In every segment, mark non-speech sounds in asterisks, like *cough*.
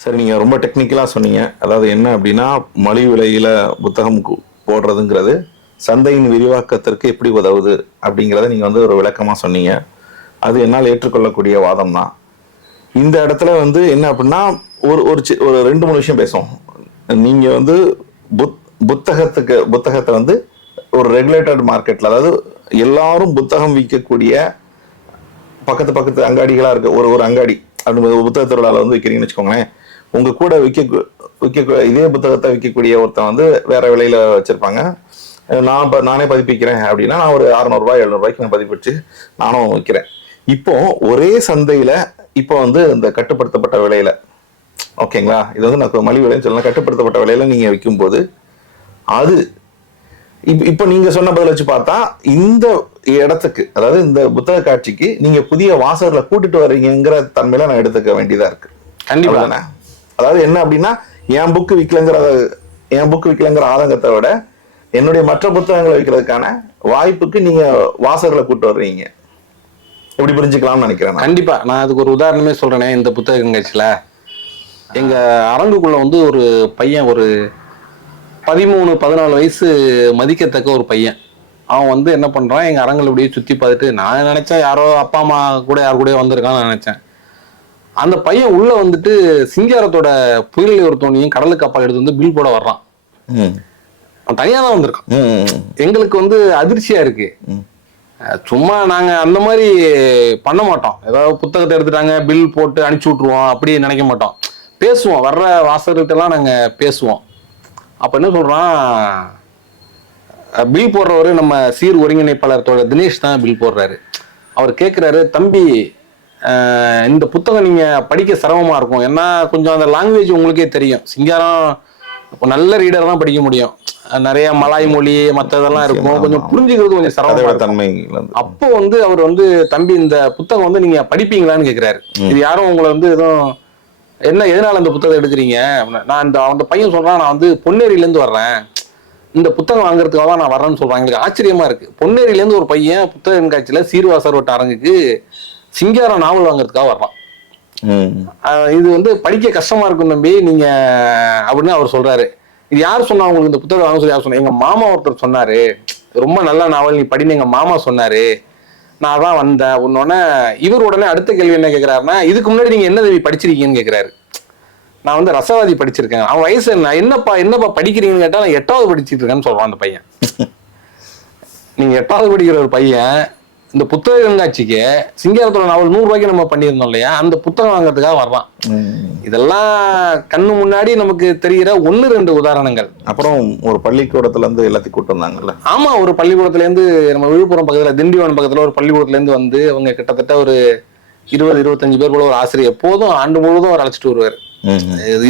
சரி நீங்க ரொம்ப டெக்னிக்கலா சொன்னீங்க. அதாவது என்ன அப்படின்னா மலிவு விலையில புத்தகம் போடுறதுங்கிறது சந்தையின் விரிவாக்கத்திற்கு எப்படி உதவுது அப்படிங்கிறத நீங்க வந்து ஒரு விளக்கமா சொன்னீங்க. அது என்னால் ஏற்றுக்கொள்ளக்கூடிய வாதம் தான் இந்த இடத்துல வந்து என்ன அப்படின்னா ஒரு ஒரு சி- ஒரு ரெண்டு மூணு விஷயம் பேசுவோம். நீங்க வந்து புத் புத்தகத்துக்கு புத்தகத்தை வந்து ஒரு ரெகுலேட்டட் மார்க்கெட்ல அதாவது எல்லாரும் புத்தகம் விற்கக்கூடிய பக்கத்து பக்கத்து அங்காடிகளாக இருக்க ஒரு ஒரு அங்காடி அப்படி ஒரு புத்தக திருவிழாவில் வந்து விற்கிறீங்கன்னு வச்சுக்கோங்களேன். உங்க கூட விற்க விற்க இதே புத்தகத்தை விற்கக்கூடிய ஒருத்தன் வந்து வேற விலையில வச்சிருப்பாங்க. நான் இப்ப நானே பதிப்பிக்கிறேன் அப்படின்னா நான் ஒரு அறநூறுபா எழுநூறுபாய்க்கு நான் பதிப்பிச்சு நானும் விற்கிறேன் இப்போ ஒரே சந்தையில இப்போ வந்து இந்த கட்டுப்படுத்தப்பட்ட விலையில ஓகேங்களா? இது வந்து நான் மலிவு விலைன்னு சொல்லலாம் கட்டுப்படுத்தப்பட்ட விலையில நீங்க விற்கும்போது அது இப்ப இப்ப நீங்க சொன்ன பதில் வச்சு பார்த்தா இந்த இடத்துக்கு அதாவது இந்த புத்தக காட்சிக்கு நீங்க புதிய வாசகர்களை கூட்டிட்டு வர்றீங்கிற தன்மையில நான் எடுத்துக்க வேண்டியதா இருக்கு. கண்டிப்பா. அவ்வளவுதானே? அதாவது என்ன அப்படின்னா என் புக்கு விற்கலங்கிற என் புக்கு விற்கலங்கிற ஆதங்கத்தை விட என்னுடைய மற்ற புத்தகங்களை விற்கிறதுக்கான வாய்ப்புக்கு நீங்க வாசகர்களை கூட்டு வர்றீங்க. எப்படி புரிஞ்சுக்கலாம்னு நினைக்கிறேன் கண்டிப்பா. நான் அதுக்கு ஒரு உதாரணமே சொல்றேனே இந்த புத்தக கண்காட்சியில எங்க அரங்குக்குள்ள வந்து ஒரு பையன் ஒரு பதிமூணு பதினாலு வயசு மதிக்கத்தக்க ஒரு பையன். அவன் வந்து என்ன பண்றான் எங்க அரங்கில் இப்படியே சுத்தி பார்த்துட்டு நான் நினைச்சேன் யாரோ அப்பா அம்மா கூட யார் கூட வந்திருக்கான்னு நினைச்சேன். அந்த பையன் உள்ள வந்துட்டு சிங்காரத்தோட புயல் ஒரு தோணியும் கடலுக்கு அப்பா எடுத்து வந்து பில் போட வர்றான். தனியா தான் வந்திருக்கான். எங்களுக்கு வந்து அதிர்ச்சியா இருக்கு. சும்மா நாங்க அந்த மாதிரி பண்ண மாட்டோம். ஏதாவது புத்தகத்தை எடுத்துட்டாங்க பில் போட்டு அனுப்பிச்சு விட்டுருவோம் அப்படி நினைக்க மாட்டோம். பேசுவோம். வர்ற வாசகர்கிட்ட எல்லாம் நாங்க பேசுவோம். அப்ப என்ன சொல்றான்? பில் போடுறவரு நம்ம சீர் ஒருங்கிணைப்பாளர் தினேஷ் தான் பில் போடுறாரு. அவர் கேட்குறாரு தம்பி இந்த புத்தகம் நீங்க படிக்க சிரமமா இருக்கும். ஏன்னா கொஞ்சம் அந்த லாங்குவேஜ் உங்களுக்கே தெரியும். சிங்காரம் இப்போ நல்ல ரீடர் தான் படிக்க முடியும். நிறைய மலாய் மொழி மற்றதெல்லாம் இருக்கும். கொஞ்சம் புரிஞ்சுக்கிறது கொஞ்சம் சிரமமா கதையோட இருக்கும் தன்மை அப்போ வந்து அவர் வந்து தம்பி இந்த புத்தகம் வந்து நீங்க படிப்பீங்களான்னு கேக்குறாரு. இது யாரும் உங்களை வந்து எதுவும் என்ன எதனால இந்த புத்தகம் எடுக்கிறீங்க? நான் இந்த அந்த பையன் சொல்றான் நான் வந்து பொன்னேரியில இருந்து வர்றேன். இந்த புத்தகம் வாங்குறதுக்காக தான் நான் வரேன்னு சொல்றாங்க எங்களுக்கு ஆச்சரியமா இருக்கு. பொன்னேரியில இருந்து ஒரு பையன் புத்தக கண்காட்சியில சீர்வாசர் வட்ட அரங்குக்கு சிங்காரம் நாவல் வாங்குறதுக்காக வர்றான் இது வந்து படிக்க கஷ்டமா இருக்கும் தம்பி. நீங்க அப்படின்னு அவர் சொல்றாரு. இது யார் சொன்னா உங்களுக்கு இந்த புத்தகம் வாங்க சொல்லி யார் சொன்னா? எங்க மாமா ஒருத்தர் சொன்னாரு. ரொம்ப நல்ல நாவல் நீ படின்னு எங்க மாமா சொன்னாரு. நான் அதான் வந்தேன் உடனே இவர் உடனே அடுத்த கேள்வி என்ன கேக்குறாருன்னா இதுக்கு முன்னாடி நீங்க என்ன தம்பி படிச்சிருக்கீங்கன்னு கேக்குறாரு. நான் வந்து ரசவாதி படிச்சிருக்கேன். அவன் வயசு என்ன என்னப்பா என்னப்பா படிக்கிறீங்கன்னு கேட்டா நான் எட்டாவது படிச்சிட்டு இருக்கேன்னு சொல்றான் அந்த பையன். *laughs* நீங்க எட்டாவது படிக்கிற ஒரு பையன் இந்த புத்தக கண்காட்சிக்கு சிங்காரத்தோட நாவல் நூறு ரூபாய்க்கு நம்ம பண்ணியிருந்தோம் இல்லையா? அந்த புத்தகம் வாங்குறதுக்காக வர்றான். இதெல்லாம் கண்ணு முன்னாடி நமக்கு தெரிகிற ஒன்னு ரெண்டு உதாரணங்கள். அப்புறம் ஒரு பள்ளிக்கூடத்துல இருந்து எல்லாத்தையும் கூட்டு வந்தாங்கல்ல? ஆமா ஒரு பள்ளிக்கூடத்துல இருந்து நம்ம விழுப்புரம் பக்கத்துல திண்டிவனம் பக்கத்துல ஒரு பள்ளிக்கூடத்துல இருந்து வந்து அவங்க கிட்டத்தட்ட ஒரு இருபது இருபத்தஞ்சு பேர் போல ஒரு ஆசிரியர். எப்போதும் ஆண்டு முழுவதும் அவர் அழைச்சிட்டு வருவார்.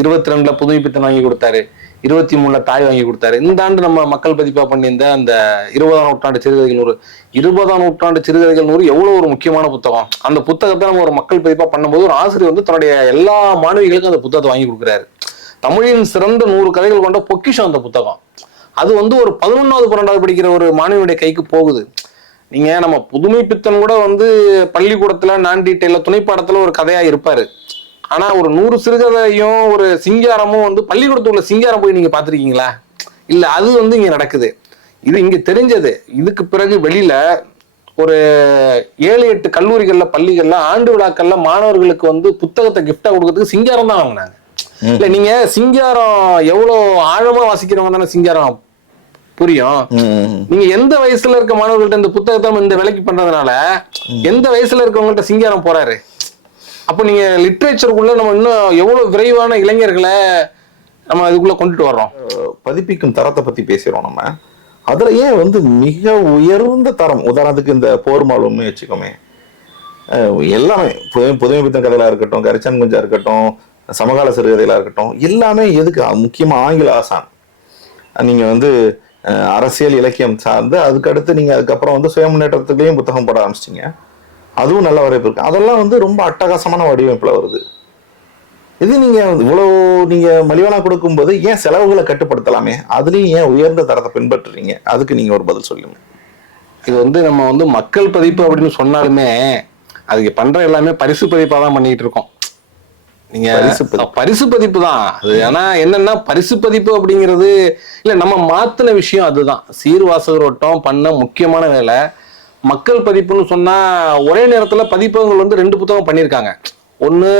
இருபத்தி ரெண்டுல புதுமைப்பித்தன் வாங்கி கொடுத்தாரு. இருபத்தி மூணுல தாய் வாங்கி கொடுத்தாரு. இந்த ஆண்டு நம்ம மக்கள் பதிப்பா பண்ணியிருந்த அந்த இருபதாம் நூற்றாண்டு சிறுகதைகள் நூறு இருபதாம் நூற்றாண்டு சிறுகதைகள் நூறு எவ்வளவு ஒரு முக்கியமான புத்தகம். அந்த புத்தகத்தை நம்ம ஒரு மக்கள் பதிப்பா பண்ணும்போது ஒரு ஆசிரியர் வந்து தன்னுடைய எல்லா மாணவிகளுக்கும் அந்த புத்தகத்தை வாங்கி கொடுக்குறாரு. தமிழின் சிறந்த நூறு கதைகள் கொண்ட பொக்கிஷம் அந்த புத்தகம். அது வந்து ஒரு பதினொன்றாவது பன்னெண்டாவது படிக்கிற ஒரு மாணவியுடைய கைக்கு போகுது. நீங்க நம்ம புதுமை பித்தன் கூட வந்து பள்ளிக்கூடத்துல நான் டீட்டெயில துணைப்பாடத்துல ஒரு கதையா இருப்பாரு. ஆனா ஒரு நூறு சிறுகதையும் ஒரு சிங்காரமும் வந்து பள்ளிக்கூடத்துக்குள்ள சிங்காரம் போய் நீங்க பாத்திருக்கீங்களா இல்ல அது வந்து இங்க நடக்குது. இது இங்க தெரிஞ்சது. இதுக்கு பிறகு வெளியில ஒரு ஏழு எட்டு கல்லூரிகள்ல பள்ளிகள்ல ஆண்டு விழாக்கள்ல மாணவர்களுக்கு வந்து புத்தகத்தை கிஃப்டா கொடுக்கறதுக்கு சிங்காரம் தான் வாங்கினாங்க. இல்ல நீங்க சிங்காரம் எவ்வளவு ஆழமா வாசிக்கிறவங்க தானே சிங்காரம் புரியும். நீங்க எந்த வயசுல இருக்க மாணவர்கள்ட்ட இந்த புத்தகத்தை இந்த விலைக்கு பண்றதுனால எந்த வயசுல இருக்கவங்கள்ட்ட சிங்காரம் போறாரு? அப்போ நீங்கள் லிட்ரேச்சருக்குள்ள நம்ம இன்னும் எவ்வளோ விரைவான இளைஞர்களை நம்ம அதுக்குள்ளே கொண்டுட்டு வர்றோம்? பதிப்பிக்கும் தரத்தை பற்றி பேசுகிறோம் நம்ம. அதில் ஏன் வந்து மிக உயர்ந்த தரம்? உதாரணத்துக்கு இந்த போர் மாலும்னு வச்சுக்கோமே. எல்லாமே புதுமை புதுமை பித்தன் கதைகளா இருக்கட்டும் கரிச்சன் குஞ்சா இருக்கட்டும் சமகால சிறுகதைகளாக இருக்கட்டும் எல்லாமே எதுக்கு? முக்கியமாக ஆங்கில ஆசான். நீங்கள் வந்து அரசியல் இலக்கியம் சார்ந்து அதுக்கடுத்து நீங்கள் அதுக்கப்புறம் வந்து சுய முன்னேற்றத்துலேயும் புத்தகம் போட ஆரம்பிச்சிட்டிங்க. அதுவும் நல்ல வரவேற்பு இருக்கு. அதெல்லாம் வந்து ரொம்ப அட்டகாசமான வடிவமைப்புல வருது. இது நீங்க இவ்வளவு நீங்க மலிவானா கொடுக்கும்போது ஏன் செலவுகளை கட்டுப்படுத்தலாமே? அதுலயும் ஏன் உயர்ந்த தரத்தை பின்பற்றுறீங்க? அதுக்கு நீங்க ஒரு பதில் சொல்லுங்க. இது வந்து நம்ம வந்து மக்கள் பதிப்பு அப்படின்னு சொன்னாலுமே அதுக்கு பண்ற எல்லாமே பரிசு பதிப்பா தான் பண்ணிட்டு இருக்கோம். நீங்க பரிசு பதிப்பு. தான். அது ஆனா என்னன்னா பரிசு பதிப்பு அப்படிங்கிறது இல்ல நம்ம மாத்தின விஷயம் அதுதான். சீர்வாசகர் வட்டம் பண்ண முக்கியமான வேலை. மக்கள் பதிப்புன்னு சொன்னா ஒரே நேரத்துல பதிப்பகங்கள் வந்து ரெண்டு புத்தகம் பண்ணியிருக்காங்க ஒண்ணு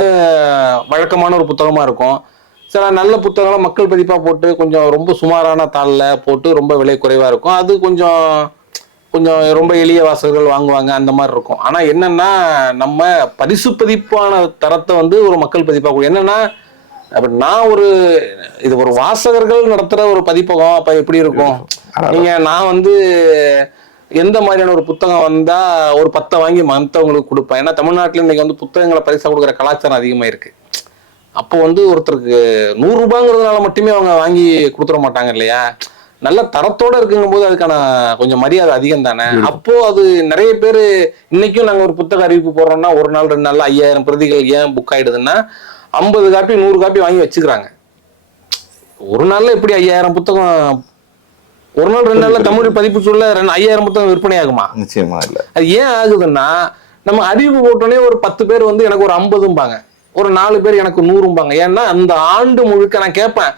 வழக்கமான ஒரு புத்தகமா இருக்கும். சில நல்ல புத்தகங்களை மக்கள் பதிப்பா போட்டு கொஞ்சம் ரொம்ப சுமாரான தாளில் போட்டு ரொம்ப விலை குறைவா இருக்கும். அது கொஞ்சம் கொஞ்சம் ரொம்ப எளிய வாசகர்கள் வாங்குவாங்க அந்த மாதிரி இருக்கும். ஆனா என்னன்னா நம்ம பரிசு பதிப்பான தரத்தை வந்து ஒரு மக்கள் பதிப்பா கொடு- என்னன்னா அப்ப நான் ஒரு இது ஒரு வாசகர்கள் நடத்துற ஒரு பதிப்பகம் அப்ப எப்படி இருக்கும்? நீங்க நான் வந்து எந்த மாதிரியான ஒரு புத்தகம் வந்தா ஒரு பத்தை வாங்கி மற்றவங்களுக்கு கொடுப்பேன். ஏன்னா தமிழ்நாட்டுல இன்னைக்கு வந்து புத்தகங்களை பரிசா கொடுக்குற கலாச்சாரம் அதிகமா இருக்கு. அப்போ வந்து ஒருத்தருக்கு நூறு ரூபாங்கிறதுனால மட்டுமே அவங்க வாங்கி கொடுத்துட மாட்டாங்க இல்லையா? நல்ல தரத்தோட இருக்குங்கும் போது அதுக்கான கொஞ்சம் மரியாதை அதிகம் தானே? அப்போ அது நிறைய பேர் இன்னைக்கும் நாங்க ஒரு புத்தக அறிவிப்பு போடுறோம்னா ஒரு நாள் ரெண்டு நாள்ல ஐயாயிரம் பிரதிகள் ஏன் புக் ஆயிடுதுன்னா ஐம்பது காப்பி நூறு காப்பி வாங்கி வச்சுக்கிறாங்க. ஒரு நாள்ல எப்படி ஐயாயிரம் புத்தகம் ஒரு நாள் ரெண்டு நாள்ல தமிழ் பதிப்பு சொல்ல ரெண்டு ஐயாயிரம் புத்தகம் விற்பனை ஆகுமா நிச்சயமா இல்ல. அது ஏன் ஆகுதுன்னா நம்ம அறிவு போட்டோன்னே ஒரு பத்து பேர் வந்து எனக்கு ஒரு ஐம்பதும்பாங்க. ஒரு நாலு பேர் எனக்கு நூறும்பாங்க. ஏன்னா அந்த ஆண்டு முழுக்க நான் கேட்பேன்.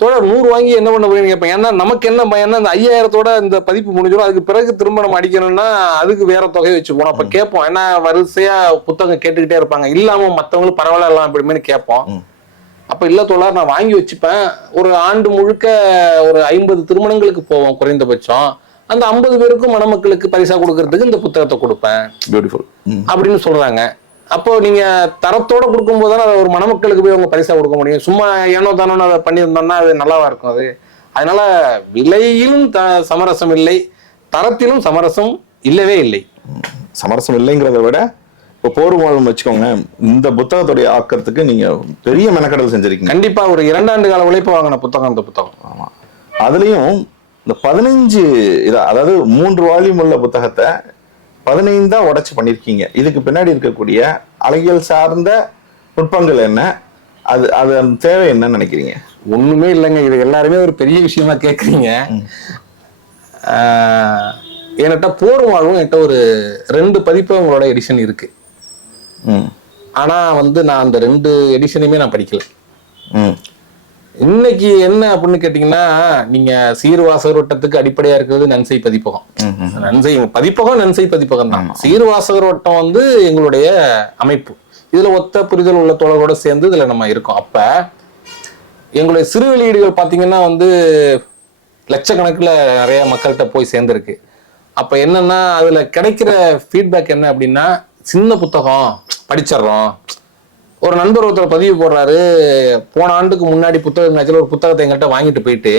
தோழர் நூறு வாங்கி என்ன பண்ண போறீங்கன்னு கேட்பேன். ஏன்னா நமக்கு என்ன பயன்னா இந்த ஐயாயிரத்தோட இந்த பதிப்பு முடிஞ்சிடும். அதுக்கு பிறகு திரும்ப நம்ம அடிக்கணும்னா அதுக்கு வேற தொகை வச்சு போனோம் அப்ப கேட்போம். ஏன்னா வரிசையா புத்தகம் கேட்டுக்கிட்டே இருப்பாங்க. இல்லாம மத்தவங்களுக்கு பரவாயில்ல எல்லாம் அப்படிமே கேட்போம். அப்ப இல்ல தோழர் நான் வாங்கி வச்சுப்பேன். ஒரு ஆண்டு முழுக்க ஒரு ஐம்பது திருமணங்களுக்கு போவோம் குறைந்தபட்சம். அந்த ஐம்பது பேருக்கும் மணமக்களுக்கு பரிசா கொடுக்கறதுக்கு இந்த புத்தகத்தை கொடுப்பேன். பியூட்டிஃபுல் அப்படின்னு சொல்றாங்க. அப்போ நீங்க தரத்தோட கொடுக்கும்போது தானே அதை ஒரு மணமக்களுக்கு போய் அவங்க பரிசா கொடுக்க முடியும். சும்மா ஏனோ தானோ அதை பண்ணியிருந்தோம்னா அது நல்லாவா இருக்கும் அது? அதனால விலையிலும் த சமரசம் இல்லை. தரத்திலும் சமரசம் இல்லவே இல்லை. சமரசம் இல்லைங்கிறத விட இப்போ போர் வாழ்வு வச்சுக்கோங்க இந்த புத்தகத்துடைய ஆக்கத்துக்கு நீங்க பெரிய மெனக்கடல் செஞ்சிருக்கீங்க. கண்டிப்பா ஒரு இரண்டாண்டு கால உழைப்பு வாங்கின புத்தகம் இந்த புத்தகம். ஆமா. அதுலயும் இந்த பதினஞ்சு இத அதாவது மூன்று வால்யூம் உள்ள புத்தகத்தை பதினைந்தா உடைச்சு பண்ணிருக்கீங்க. இதுக்கு பின்னாடி இருக்கக்கூடிய அழகியல் சார்ந்த நுட்பங்கள் என்ன? அது அது அந்த தேவை என்னன்னு நினைக்கிறீங்க? ஒண்ணுமே இல்லைங்க. இது எல்லாருமே ஒரு பெரிய விஷயமா கேக்குறீங்க. ஆஹ், என்கிட்ட போர் வாழ்வும் என்கிட்ட ஒரு ரெண்டு பதிப்பு உங்களோட எடிஷன் இருக்கு. ம். ஆனா வந்து நான் அந்த ரெண்டு எடிஷனையுமே நான் படிக்கல. ம். இன்னைக்கு என்ன அப்படின்னு கேட்டீங்கன்னா நீங்க சீர்வாசகர் வட்டத்துக்கு அடிப்படையா இருக்கிறது நன்சை பதிப்பகம். நன்சை பதிப்பகம் நன்சை பதிப்பகம் தான். சீர்வாசகர் வட்டம் வந்து எங்களுடைய அமைப்பு. இதுல ஒத்த புரிதல் உள்ள தோழரோட சேர்ந்து இதுல நம்ம இருக்கோம். அப்ப எங்களுடைய சிறு வெளியீடுகள் பாத்தீங்கன்னா வந்து லட்சக்கணக்குல நிறைய மக்கள்கிட்ட போய் சேர்ந்திருக்கு. அப்ப என்னன்னா அதுல கிடைக்கிற ஃபீட்பேக் என்ன அப்படின்னா சின்ன புத்தகம் படிச்சிடுறோம். ஒரு நண்பர் ஒருத்தர் பதிவு போடுறாரு. போன ஆண்டுக்கு முன்னாடி புத்தக நேரத்தில் ஒரு புத்தகத்தை எங்கள்கிட்ட வாங்கிட்டு போயிட்டு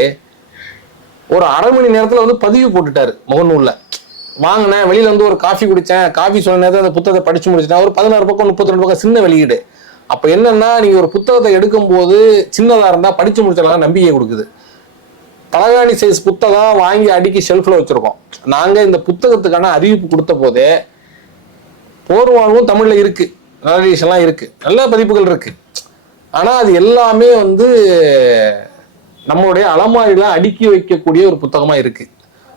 ஒரு அரை மணி நேரத்தில் வந்து பதிவு போட்டுட்டாரு முகநூலில் வாங்கினேன் வெளியில வந்து ஒரு காஃபி குடித்தேன் காஃபி சொன்ன நேரத்தில் அந்த புத்தகத்தை படிச்சு முடிச்சிட்டேன். ஒரு பதினாறு பக்கம் முப்பத்தி ரெண்டு பக்கம் சின்ன வெளியீடு. அப்போ என்னன்னா நீங்கள் ஒரு புத்தகத்தை எடுக்கும்போது சின்னதாக இருந்தால் படிச்சு முடிச்சிடலாம் நம்பிக்கை கொடுக்குது. தலகாணி சைஸ் புத்தகம் வாங்கி அடுக்கி ஷெல்ஃபில் வச்சுருக்கோம். நாங்கள் இந்த புத்தகத்துக்கான அறிவிப்பு கொடுத்த போதே போர்வாழ்வும் தமிழில் இருக்கு. எல்லாம் இருக்கு. நல்ல பதிப்புகள் இருக்கு. ஆனால் அது எல்லாமே வந்து நம்மளுடைய அலமாரிலாம் அடுக்கி வைக்கக்கூடிய ஒரு புத்தகமாக இருக்கு.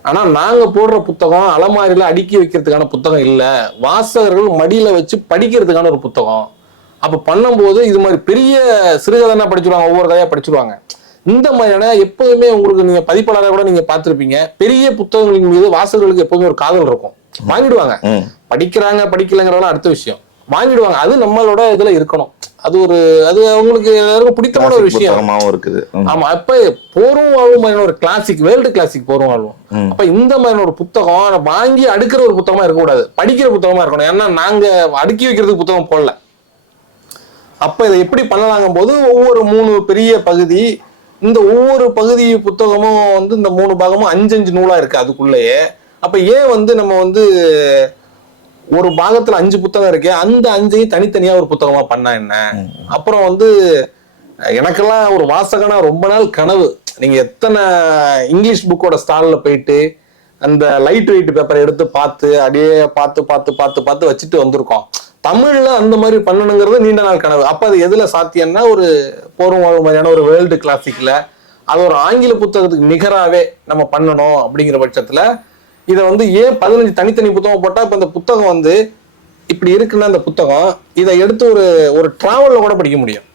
ஆனால் நாங்கள் போடுற புத்தகம் அலமாரியில் அடுக்கி வைக்கிறதுக்கான புத்தகம் இல்லை. வாசகர்கள் மடியில் வச்சு படிக்கிறதுக்கான ஒரு புத்தகம். அப்போ பண்ணும்போது இது மாதிரி பெரிய சிறுகதைனா படிச்சிருவாங்க ஒவ்வொரு கதையாக படிச்சிருவாங்க. இந்த மாதிரியான எப்போதுமே உங்களுக்கு நீங்க பதிப்பாளரை கூட நீங்க பார்த்திருப்பீங்க. பெரிய புத்தகங்களின் மீது வாசகர்களுக்கு எப்போதுமே ஒரு காதல் இருக்கும். வாங்கிடுவாங்க. படிக்கிறாங்க படிக்கலைங்கிறதெல்லாம் அடுத்த விஷயம். வாங்கிடுவாங்க. அது நம்மளோட இதுல இருக்கணும். அது ஒரு அது அவங்களுக்கு எல்லாருக்கும் பிடித்தமான ஒரு விஷயம். இருக்குது. ஆமா. அப்ப போரும் மாதிரியான ஒரு கிளாசிக் வேர்ல்டு கிளாசிக் போரும் வாழ்வும் ம். அப்ப இந்த மாதிரியான ஒரு புத்தகம் வாங்கி அடுக்கிற ஒரு புத்தகமா இருக்கக்கூடாது. படிக்கிற புத்தகமா இருக்கணும். ஏன்னா நாங்க அடுக்கி வைக்கிறதுக்கு புத்தகம் போடல. அப்ப இதை எப்படி பண்ணலாங்கும் போது ஒவ்வொரு மூணு பெரிய பகுதி இந்த ஒவ்வொரு பகுதி புத்தகமும் வந்து இந்த மூணு பாகமும் அஞ்சு அஞ்சு நூலா இருக்கு அதுக்குள்ளேயே. அப்ப ஏன் வந்து நம்ம வந்து ஒரு பாகத்துல அஞ்சு புத்தகம் இருக்கே அந்த அஞ்சையும் தனித்தனியா ஒரு புத்தகமா பண்ணா என்ன? அப்புறம் வந்து எனக்கெல்லாம் ஒரு வாசகனா ரொம்ப நாள் கனவு. நீங்க எத்தனை இங்கிலீஷ் புக்கோட ஸ்டால்ல போயிட்டு அந்த லைட் வெயிட் பேப்பரை எடுத்து பார்த்து அப்படியே பார்த்து பார்த்து பார்த்து பார்த்து வச்சுட்டு வந்திருக்கோம். தமிழ்ல அந்த மாதிரி பண்ணணுங்கிறது நீண்ட நாள் கனவு. அப்ப அது எதுல சாத்தியம்னா ஒரு போரும் வாழ்வு மாதிரியான ஒரு வேர்ல்டு கிளாசிக்ல அது ஒரு ஆங்கில புத்தகத்துக்கு நிகராகவே நம்ம பண்ணணும் அப்படிங்கிற பட்சத்துல இதை வந்து ஏன் பதினஞ்சு தனித்தனி புத்தகம் போட்டா இப்ப இந்த புத்தகம் வந்து இப்படி இருக்குன்னா அந்த புத்தகம் இதை எடுத்து ஒரு ஒரு டிராவல்ல கூட படிக்க முடியும்.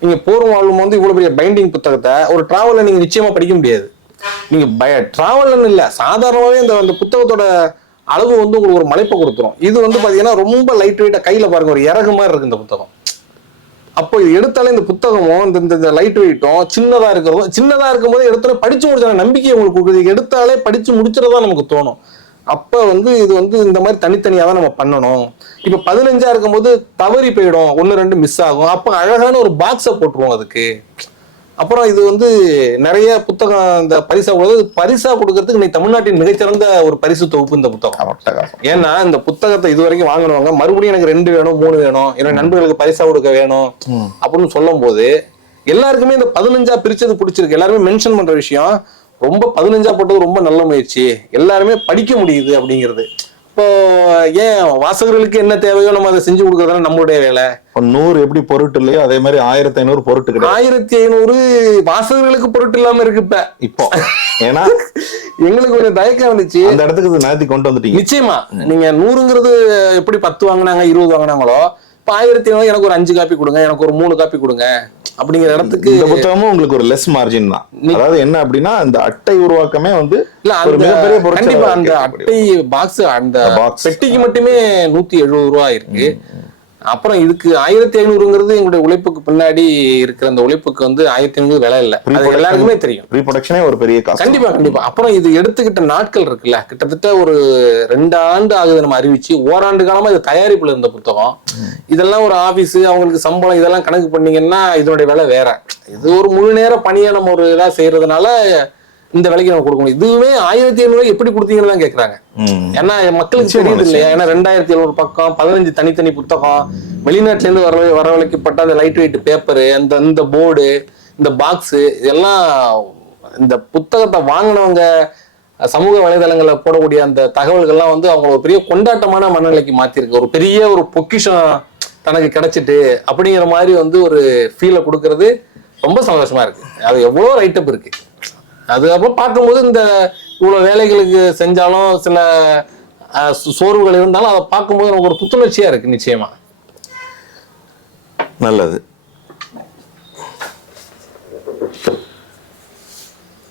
நீங்க போரும் வாழ்வும் வந்து இவ்வளவு பெரிய பைண்டிங் புத்தகத்தை ஒரு டிராவல்ல நீங்க நிச்சயமா படிக்க முடியாது. நீங்க பய டிராவல்னு இல்லை சாதாரணமாகவே இந்த அந்த புத்தகத்தோட அளவு வந்து உங்களுக்கு ஒரு மலைப்பை கொடுத்துரும். இது வந்து பார்த்தீங்கன்னா ரொம்ப லைட் வெயிட்டாக கையில் பாருங்க ஒரு இறகு மாதிரி இருக்கு இந்த புத்தகம். அப்போ இது எடுத்தாலே இந்த புத்தகமும் இந்த இந்த- லைட் வெயிட்டும் சின்னதாக இருக்கிறதும் சின்னதாக இருக்கும்போது எடுத்தாலே படித்து முடிச்ச நம்பிக்கை உங்களுக்கு கொடுக்குது. எடுத்தாலே படித்து முடிச்சுறதா நமக்கு தோணும். அப்போ வந்து இது வந்து இந்த மாதிரி தனித்தனியாக தான் நம்ம பண்ணணும். இப்போ பதினஞ்சா இருக்கும்போது தவறி போயிடும். ஒன்று ரெண்டு மிஸ் ஆகும். அப்போ அழகான ஒரு பாக்ஸை போட்டுருவோம் அதுக்கு. அப்புறம் இது வந்து நிறைய புத்தகம் இந்த பரிசா கொடுக்குறது பரிசா கொடுக்கறதுக்கு இன்னைக்கு தமிழ்நாட்டின் மிகச்சிறந்த ஒரு பரிசு தொகுப்பு இந்த புத்தகம். ஏன்னா இந்த புத்தகத்தை இது வரைக்கும் வாங்கினவங்க மறுபடியும் எனக்கு ரெண்டு வேணும் மூணு வேணும் என்னோட நண்பர்களுக்கு பரிசா கொடுக்க வேணும் அப்படின்னு சொல்லும் போது எல்லாருக்குமே இந்த பதினஞ்சா பிரிச்சது பிடிச்சிருக்கு. எல்லாருமே மென்ஷன் பண்ற விஷயம் ரொம்ப பதினஞ்சா போட்டது ரொம்ப நல்ல முயற்சி. எல்லாருமே படிக்க முடியுது அப்படிங்கிறது. இப்போ ஏன் வாசகர்களுக்கு என்ன தேவையோ நம்ம அதை செஞ்சு கொடுக்கறதான நம்மளுடைய வேலை? நூறு எப்படி பொருட்டு இல்லையோ அதே மாதிரி ஆயிரத்தி ஐநூறு பொருட்டு கிடையாது. ஆயிரத்தி ஐநூறு வாசகர்களுக்கு பொருட்டு இல்லாம இருக்கு இப்ப. இப்போ. ஏன்னா எங்களுக்கு ஒரு தயக்கம் வந்துச்சு அந்த இடத்துக்கு நகர்த்தி கொண்டு வந்துட்டீங்க. நிச்சயமா. நீங்க நூறுங்கிறது எப்படி பத்து வாங்குனாங்க இருபது வாங்குனாங்களோ இப்ப ஆயிரத்தி ஐநூறு எனக்கு ஒரு அஞ்சு காப்பி கொடுங்க எனக்கு ஒரு மூணு காப்பி கொடுங்க. அப்படிங்கிற இடத்துக்கு இந்த புத்தகமும் உங்களுக்கு ஒரு லெஸ் மார்ஜின் தான். அதாவது என்ன அப்படின்னா இந்த அட்டை உருவாக்கமே வந்து இல்ல ஒரு அந்த மிகப்பெரிய கண்டிப்பா அந்த அட்டை பாக்ஸ் அந்த. பெட்டிக்கு மட்டுமே நூத்தி எழுபது ரூபா இருக்கு. அப்புறம் இதுக்கு ஆயிரத்தி ஐநூறுங்கிறது எங்களுடைய உழைப்புக்கு பின்னாடி இருக்கிற அந்த உழைப்புக்கு வந்து ஆயிரத்தி ஐநூறு விலை இல்ல. அது எல்லாருக்குமே தெரியும். ரீப்ரொடக்ஷனே ஒரு பெரிய கண்டிப்பா கண்டிப்பா. அப்புறம் இது எடுத்துக்கிட்ட நாட்கள் இருக்குல்ல. கிட்டத்தட்ட ஒரு ரெண்டு ஆண்டு ஆகுது நம்ம அறிவிச்சு. ஓராண்டு காலமா இது தயாரிப்புல இருந்த புத்தகம். இதெல்லாம் ஒரு ஆபீஸ் அவங்களுக்கு சம்பளம் இதெல்லாம் கணக்கு பண்ணீங்கன்னா இதனுடைய விலை வேற. இது ஒரு முழு நேர பணியை நம்ம ஒரு இதா செய்யறதுனால இந்த விலைக்கு நம்ம கொடுக்க முடியும் இதுவுமே ஆயிரத்தி ஐநூறு எப்படி கொடுத்தீங்கன்னு தான் கேக்குறாங்க. ம். ஏன்னா மக்களுக்கு தெரியுது இல்லையா? ஏன்னா ரெண்டாயிரத்தி எழுநூறு பக்கம் பதினஞ்சு தனித்தனி புத்தகம் வெளிநாட்டுல இருந்து வர வரவழைக்கப்பட்ட அந்த லைட் வெயிட் பேப்பரு அந்த இந்த போர்டு இந்த பாக்ஸ் இதெல்லாம் இந்த புத்தகத்தை வாங்கினவங்க சமூக வலைதளங்கள்ல போடக்கூடிய அந்த தகவல்கள்லாம் வந்து அவங்க ஒரு பெரிய கொண்டாட்டமான மனநிலைக்கு மாத்திருக்கு. ஒரு பெரிய ஒரு பொக்கிஷம் தனக்கு கிடைச்சிட்டு அப்படிங்கிற மாதிரி வந்து ஒரு ஃபீலை கொடுக்கறது ரொம்ப சந்தோஷமா இருக்கு. அது எவ்வளோ ரைட்டப் இருக்கு. அது அப்போ பார்க்கும்போது இந்த இவ்வளவு வேலைகளுக்கு செஞ்சாலும் சில சோர்வுகள் இருந்தாலும் அதை பார்க்கும்போது நமக்கு ஒரு புத்துணர்ச்சியா இருக்கு நிச்சயமா. நல்லது.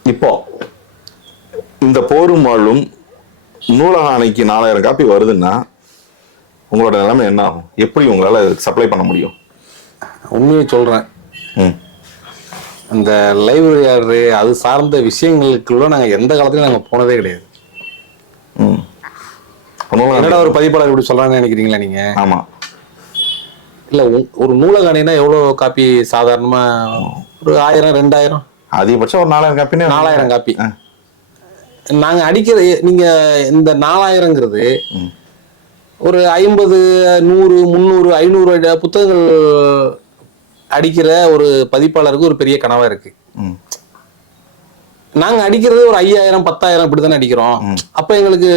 இப்போ இந்த போரும் வாழும் நூலக ஆணைக்கு நாலாயிரம் காப்பி வருதுன்னா உங்களோட நிலைமை என்ன ஆகும் எப்படி உங்களால சப்ளை பண்ண முடியும்? உண்மையை சொல்றேன். ம். அந்த லைப்ரரி அது சார்ந்த விஷயங்களுக்குள்ள நாங்க எந்த காலத்துலயும் நாங்க போனதே கிடையாது. என்னடா ஒரு பதிப்பாளர் இப்படி சொல்றாங்கன்னு நினைக்கிறீங்களா நீங்க? ஆமா. இல்ல ஒரு நூலகாணினா எவ்வளவு காப்பி சாதாரணமா? ஒரு ஆயிரம் ரெண்டாயிரம்? அதிகபட்சம் ஒரு நாலாயிரம் காப்பினே நாலாயிரம் காப்பி. நாங்க அடிக்கிற நீங்க இந்த நாலாயிரங்கிறது. ஒரு ஐம்பது நூறு முந்நூறு ஐநூறு புத்தகங்கள் அடிக்கிற ஒரு பதிப்பாளருக்கு ஒரு பெரிய கனவா இருக்கு ம். நாங்க அடிக்கிறது ஒரு ஐயாயிரம் பத்தாயிரம் இப்படித்தானே அடிக்கிறோம் அப்ப எங்களுக்கு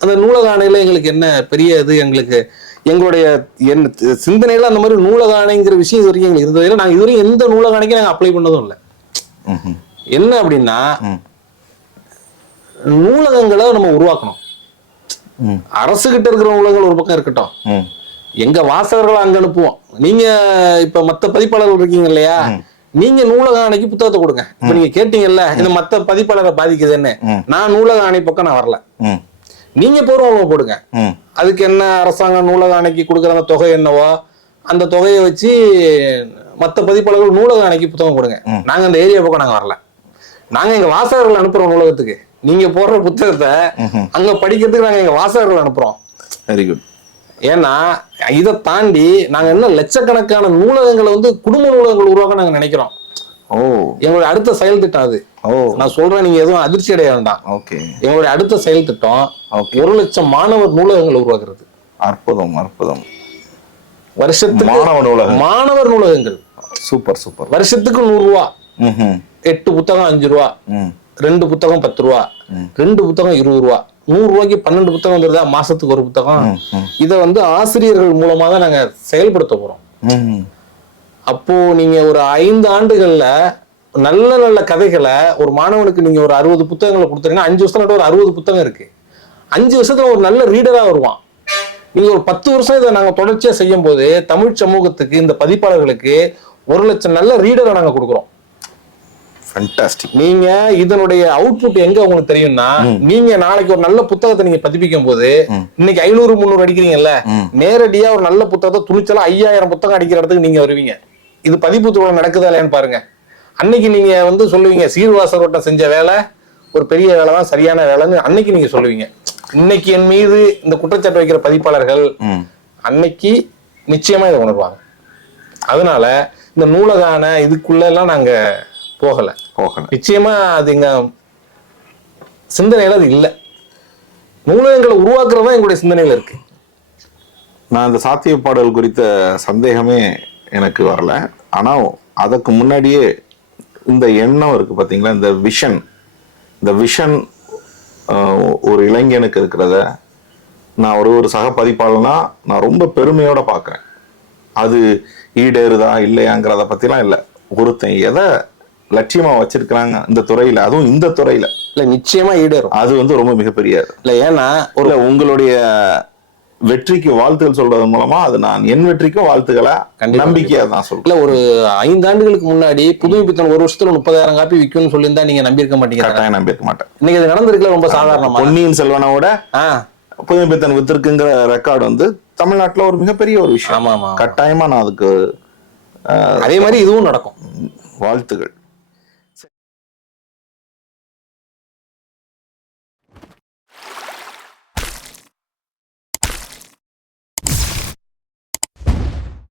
அந்த நூலக ஆணையில எங்களுக்கு என்ன பெரிய இது எங்களுக்கு எங்களுடைய என் சிந்தனையில அந்த மாதிரி நூலக ஆணைங்கிற விஷயம் இது வரைக்கும் எங்களுக்கு இருந்தது இல்லை நாங்க இதுவரையும் எந்த நூலக ஆணைக்கும் நாங்க அப்ளை பண்ணதும் இல்லை. என்ன அப்படின்னா ம். நூலகங்களை நம்ம உருவாக்கணும் ம். அரசு கிட்ட இருக்கிற நூலகங்கள் ஒரு பக்கம் இருக்கட்டும் ம். எங்க வாசகர்களை அங்க அனுப்புவோம். நீங்க இப்ப மத்த பதிப்பாளர்கள் இருக்கீங்க இல்லையா? நீங்க நூலக ஆணைக்கு புத்தகத்தை கொடுங்க. இப்ப நீங்க கேட்டீங்கல்ல இந்த மத்த பதிப்பாளரை பாதிக்குதுன்னு. நான் நூலக ஆணை பக்கம் நான் வரல. நீங்க போறவங்க போடுங்க. அதுக்கு என்ன அரசாங்கம் நூலக ஆணைக்கு கொடுக்குற அந்த தொகை என்னவோ அந்த தொகையை வச்சு மத்த பதிப்பாளர்கள் நூலக ஆணைக்கு புத்தகம் கொடுங்க. நாங்க அந்த ஏரியா பக்கம் நாங்க வரல. நாங்க எங்க வாசகர்கள் அனுப்புறோம் நூலகத்துக்கு. நீங்க போடுற புத்தகத்தை அங்க படிக்கிறதுக்கு நாங்க எங்க வாசகர்கள் அனுப்புறோம். வெரி குட் ஏன்னா இதை தாண்டி நாங்க இன்னும் லட்சக்கணக்கான நூலகங்களை வந்து குடும்ப நூலகங்கள் உருவாக்க நாங்க நினைக்கிறோம். ஓ. எங்களுடைய அடுத்த செயல் திட்டம் அது. ஓ. நான் சொல்றேன் நீங்க எதுவும் அதிர்ச்சி அடைய வேண்டாம். ஓகே. எங்களுடைய அடுத்த செயல் திட்டம் ஒரு லட்சம் மாணவர் நூலகங்கள் உருவாக்குறது. அற்புதம் அற்புதம். வருஷத்துக்கு மாணவ நூலகம் மாணவர் நூலகங்கள். Super super. வருஷத்துக்கு நூறு ரூபா. எட்டு புத்தகம் அஞ்சு ரூபா. ரெண்டு புத்தகம் பத்து ரூபா. ரெண்டு புத்தகம் இருபது ரூபா. நூறு ரூபாய்க்கு பன்னெண்டு புத்தகம் வந்துருதா? மாசத்துக்கு ஒரு புத்தகம். இதை வந்து ஆசிரியர்கள் மூலமா தான் நாங்க செயல்படுத்த போறோம். அப்போ நீங்க ஒரு ஐந்து ஆண்டுகள்ல நல்ல நல்ல கதைகளை ஒரு மாணவனுக்கு நீங்க ஒரு அறுபது புத்தகங்களை கொடுத்தீங்கன்னா அஞ்சு வருஷத்துல ஒரு அறுபது புத்தகம் இருக்கு. அஞ்சு வருஷத்துல ஒரு நல்ல ரீடரா வருவான். நீங்க ஒரு பத்து வருஷம் இதை நாங்க தொடர்ச்சியா செய்யும் போது தமிழ் சமூகத்துக்கு இந்த பதிப்பாளர்களுக்கு ஒரு லட்சம் நல்ல ரீடரை நாங்க கொடுக்குறோம். ஃபண்டாஸ்டிக் நீங்க இதனுடைய அவுட்புட் எங்க உங்களுக்கு தெரியும்னா நீங்க நாளைக்கு ஒரு நல்ல புத்தகத்தை நீங்க பதிப்பிக்கும் போது இன்னைக்கு ஐநூறு முந்நூறு அடிக்கிறீங்கல்ல நேரடியா ஒரு நல்ல புத்தகத்தை துணிச்சலா ஐயாயிரம் புத்தகம் அடிக்கிற இடத்துக்கு நீங்க வருவீங்க. இது பதிப்பு தொழில் நடக்குதா இல்லையான்னு பாருங்க. அன்னைக்கு நீங்க வந்து சொல்லுவீங்க சீர்வாசர் ஓட்டம் செஞ்ச வேலை ஒரு பெரிய வேலை தான் சரியான வேலைன்னு அன்னைக்கு நீங்க சொல்லுவீங்க. இன்னைக்கு என் மீது இந்த குற்றச்சாட்டு வைக்கிற பதிப்பாளர்கள் அன்னைக்கு நிச்சயமா இதை உணர்வாங்க. அதனால இந்த நூலகான இதுக்குள்ள எல்லாம் நாங்க போகல. போகணும் நிச்சயமா அது எங்க சிந்தனையில அது இல்லை. நூலகங்களை உருவாக்குறது எங்களுடைய சிந்தனையில இருக்கு. நான் இந்த சாத்தியப்பாடல் குறித்த சந்தேகமே எனக்கு வரல. ஆனா அதுக்கு முன்னாடியே இந்த எண்ணம் இருக்கு பாத்தீங்களா? இந்த விஷன் இந்த விஷன் ஒரு இளைஞனுக்கு இருக்கிறத நான் ஒரு ஒரு சக பதிப்பாளனா நான் ரொம்ப பெருமையோட பார்க்கறேன் அது ஈடேறுதா இல்லையாங்கிறத பத்திலாம் இல்லை. ஒருத்தன் எதை லட்சியமா வச்சிருக்கிறாங்க இந்த துறையில. அதுவும் இந்த துறையில. இல்ல நிச்சயமா ஈடேறும். அது வந்து ரொம்ப மிகப்பெரிய இல்ல ஏன்னா ஒரு உங்களுடைய வெற்றிக்கு வாழ்த்துக்கள் சொல்றது மூலமா அது நான் என் வெற்றிக்கும் வாழ்த்துக்களை நம்பிக்கையா தான் சொல்றேன். இல்ல ஒரு ஐந்து ஆண்டுகளுக்கு முன்னாடி புதுமை பித்தன் ஒரு வருஷத்துல முப்பதாயிரம் காப்பி விற்கும்னு சொல்லியிருந்தா நீங்க நம்பியிருக்க மாட்டீங்க கட்டாயம் நம்பியிருக்க மாட்டேன். இன்னைக்கு அது நடந்திருக்கல ரொம்ப சாதாரணமா? பொன்னியின் செல்வனோட ஆ. புதுமைப்பித்தன் வித்திருக்குங்கிற ரெக்கார்டு வந்து தமிழ்நாட்டுல ஒரு மிகப்பெரிய ஒரு விஷயம். கட்டாயமா நான் அதுக்கு அதே மாதிரி இதுவும் நடக்கும். வாழ்த்துகள்.